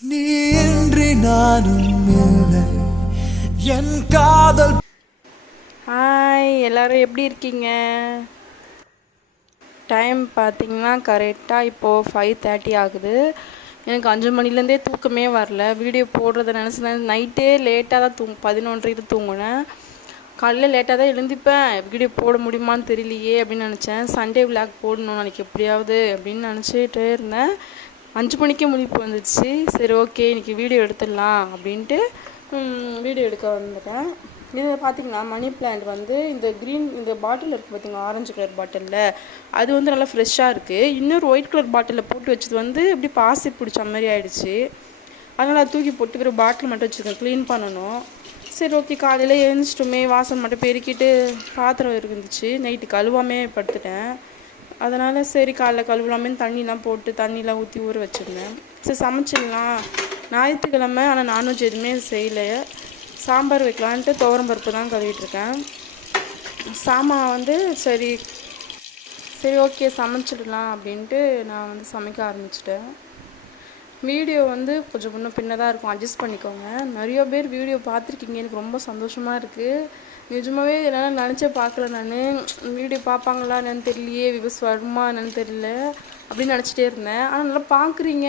நீ இன்றி நானும் இல்லை என் காதல். ஹாய் எல்லோரும் எப்படி இருக்கீங்க? டைம் பார்த்தீங்கன்னா கரெக்டாக இப்போது 5:30 ஆகுது. எனக்கு 5 மணிலேருந்தே தூக்கமே வரல. வீடியோ போடுறத நினச்சி நைட்டே லேட்டாக தான் 11:30 தூங்கினேன். காலையில் லேட்டாக தான் எழுந்திப்பேன். வீடியோ போட முடியுமான்னு தெரியலையே அப்படின்னு நினச்சேன். சண்டே விளாக் போடணும் நாளைக்கு எப்படியாவது அப்படின்னு நினச்சிட்டே இருந்தேன். 5 மணிக்கே முழிப்பு வந்துடுச்சு. சரி ஓகே இன்றைக்கி வீடியோ எடுத்துடலாம் அப்படின்ட்டு வீடியோ எடுக்க வந்துட்டேன். இதில் பார்த்தீங்கன்னா மணி பிளான்ட் வந்து இந்த பாட்டில் இருக்குது பார்த்தீங்களா, ஆரஞ்சு கலர் பாட்டிலில் அது வந்து நல்லா ஃப்ரெஷ்ஷாக இருக்குது. இன்னொரு ஒயிட் கலர் பாட்டிலில் போட்டு வச்சது வந்து இப்படி பாசி பிடிச்ச மாதிரி ஆயிடுச்சு. அதனால் அதை தூக்கி போட்டு ஒரு பாட்டில் மட்டும் வச்சுருக்கேன், க்ளீன் பண்ணணும். சரி ஓகே காலையில் எழுந்திரிச்சிட்டுமே வாசல் மட்டும் பெருக்கிட்டு பாத்திரம் இருந்துச்சு, நைட்டு கழுவாமே படுத்துட்டேன். அதனால் சரி காலைல கழுவலாமே தண்ணிலாம் போட்டு தண்ணிலாம் ஊற்றி ஊற வச்சுருந்தேன். சரி சமைச்சிடலாம், ஞாயிற்றுக்கிழமை ஆனால் நான்வெஜ் எதுவுமே செய்யலை. சாம்பார் வைக்கலான்ட்டு துவரம்பருப்பு தான் கழுவிட்டுருக்கேன். சாமான் வந்து சரி சரி ஓகே சமைச்சிடலாம் அப்படின்ட்டு நான் வந்து சமைக்க ஆரம்பிச்சிட்டேன். வீடியோ வந்து கொஞ்சம் முன்ன பின்னதாக இருக்கும், அட்ஜஸ்ட் பண்ணிக்கோங்க. நிறைய பேர் வீடியோ பார்த்துருக்கீங்க, எனக்கு ரொம்ப சந்தோஷமாக இருக்குது. நிஜமாகவே என்னால் நினச்சே பார்க்கல. நான் வீடியோ பார்ப்பாங்களா என்னன்னு தெரியலையே, வியூஸ் வருமா என்னன்னு தெரியல அப்படின்னு நினச்சிட்டே இருந்தேன். ஆனால் நல்லா பார்க்குறீங்க,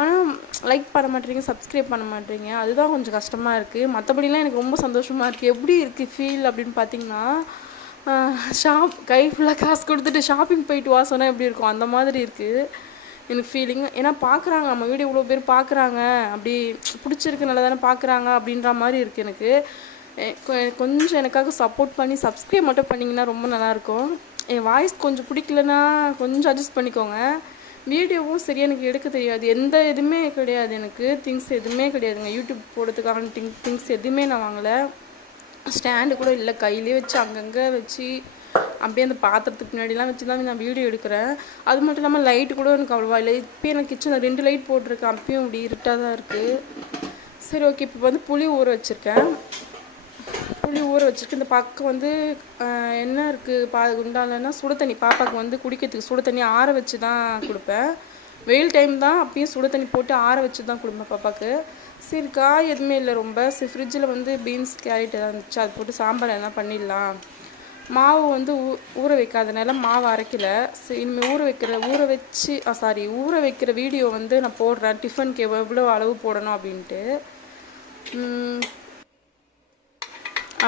ஆனால் லைக் பண்ண மாட்டேறீங்க, சப்ஸ்கிரைப் பண்ண மாட்டேறீங்க. அதுதான் கொஞ்சம் கஷ்டமாக இருக்குது. மற்றபடிலாம் எனக்கு ரொம்ப சந்தோஷமாக இருக்குது. எப்படி இருக்குது ஃபீல் அப்படின்னு பார்த்தீங்கன்னா, கை ஃபுல்லாக காசு கொடுத்துட்டு ஷாப்பிங் போயிட்டு வா சொன்னால் எப்படி இருக்கும் அந்த மாதிரி இருக்குது எனக்கு ஃபீலிங். ஏன்னா பார்க்குறாங்க, நம்ம வீடியோ இவ்வளோ பேர் பார்க்குறாங்க, அப்படி பிடிச்சிருக்கு நல்லா தானே பார்க்குறாங்க அப்படின்ற மாதிரி இருக்குது எனக்கு. கொஞ்சம் எனக்காக சப்போர்ட் பண்ணி சப்ஸ்கிரைப் மட்டும் பண்ணிங்கன்னா ரொம்ப நல்லாயிருக்கும். என் வாய்ஸ் கொஞ்சம் பிடிக்கலன்னா கொஞ்சம் அட்ஜஸ்ட் பண்ணிக்கோங்க. வீடியோவும் சரியாக எனக்கு எடுக்க தெரியாது, எந்த இதுவுமே கிடையாது, எனக்கு திங்ஸ் எதுவுமே கிடையாதுங்க. யூடியூப் போடுறதுக்கான திங்ஸ் எதுவுமே நான் வாங்கலை. ஸ்டாண்டு கூட இல்லை, கையிலே வச்சு அங்கங்கே வச்சு அப்படியே அந்த பாத்திரத்துக்கு பின்னாடிலாம் வச்சு தான் நான் வீடியோ எடுக்கிறேன். அது மட்டும் இல்லாமல் லைட்டு கூட எனக்கு அவ்வளோவா இல்லை. இப்போ எனக்கு கிச்சனில் 2 லைட் போட்டிருக்கேன், அப்பயும் இப்படி இருட்டாக தான் இருக்குது. சரி ஓகே இப்போ வந்து புளி ஊற வச்சுருக்கேன். இந்த பக்கம் வந்து என்ன இருக்குது குண்டாலன்னா சுடு தண்ணி, பாப்பாவுக்கு வந்து குடிக்கிறதுக்கு சுடு தண்ணி ஆற வச்சு தான் கொடுப்பேன். வெயில் டைம் தான், அப்பயும் சுடு தண்ணி போட்டு ஆற வச்சு தான் கொடுப்பேன் பாப்பாவுக்கு. சரி காய் எதுவுமே இல்லை ரொம்ப. சரி ஃப்ரிட்ஜில் வந்து பீன்ஸ் கேரட் எதாவது இருந்துச்சு, அது போட்டு சாம்பார் எதனா பண்ணிடலாம். மாவு வந்து ஊற வைக்காதனால மாவு அரைக்கல. சரி இனிமேல் ஊற வைக்கிற வீடியோ வந்து நான் போடுறேன், டிஃபனுக்கு எவ்வளோ அளவு போடணும் அப்படின்ட்டு.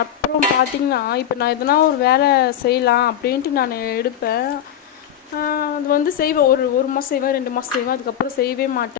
அப்புறம் பார்த்திங்கன்னா இப்போ நான் எதனா ஒரு வேலை செய்யலாம் அப்படின்ட்டு நான் எடுப்பேன். அது வந்து செய்வேன், ஒரு மாதம் செய்வேன், 2 மாதம் செய்வேன், அதுக்கப்புறம் செய்யவே மாட்டேன்.